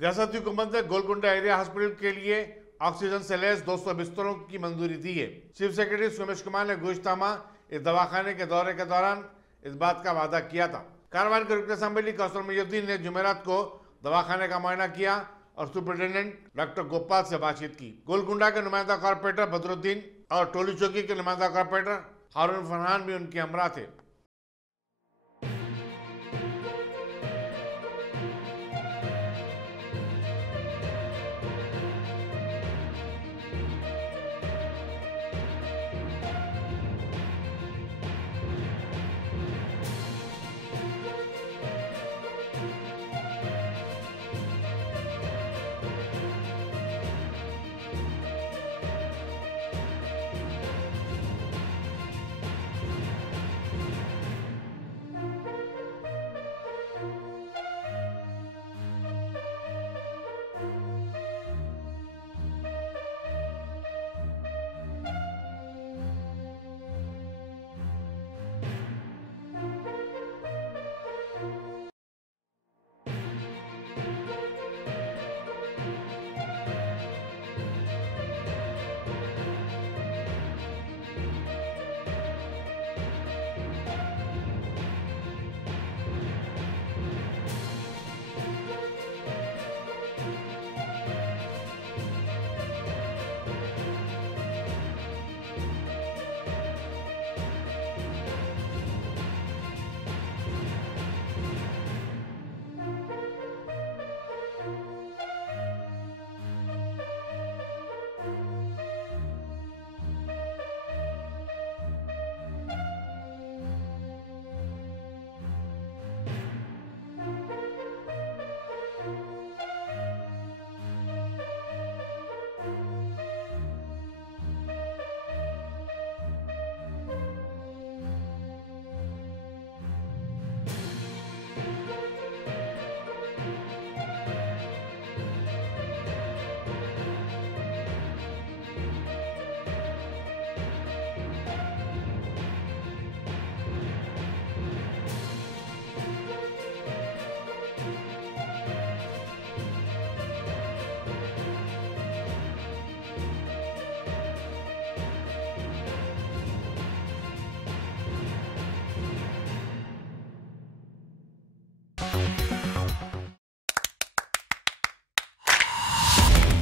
रियासती हुकूमत ने गोलकुंडा एरिया हॉस्पिटल के लिए ऑक्सीजन से लैस 200 बिस्तरों की मंजूरी दी है। चीफ सेक्रेटरी सोमेश कुमार ने गुज़श्ता माह इस दवाखाने के दौरे के दौरान इस बात का वादा किया था। कारवान के रुकन असेंबली कौसर मोहिउद्दीन ने जुमेरात को दवाखाने का मुआयना किया और सुपरिटेंडेंट डॉक्टर गोपाल से बातचीत की। गोलकुंडा के नुमाइंदा कॉर्पोरेटर बदरुद्दीन और टोली चौकी के नुमाइंदा कॉर्पोरेटर हारून फरहान भी उनके हमरा थे।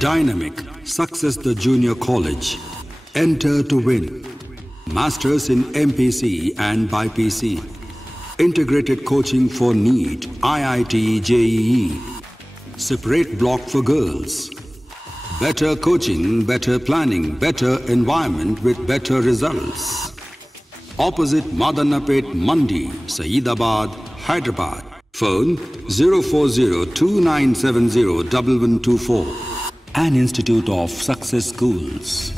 Dynamic Success the Junior College. Enter to win. Masters in MPC and BPC. Integrated coaching for NEET, IIT, JEE. Separate block for girls. Better coaching, better planning, better environment with better results. Opposite Madanapet Mandi, Saeedabad, Hyderabad. Phone 04029701124. An Institute of Success Schools.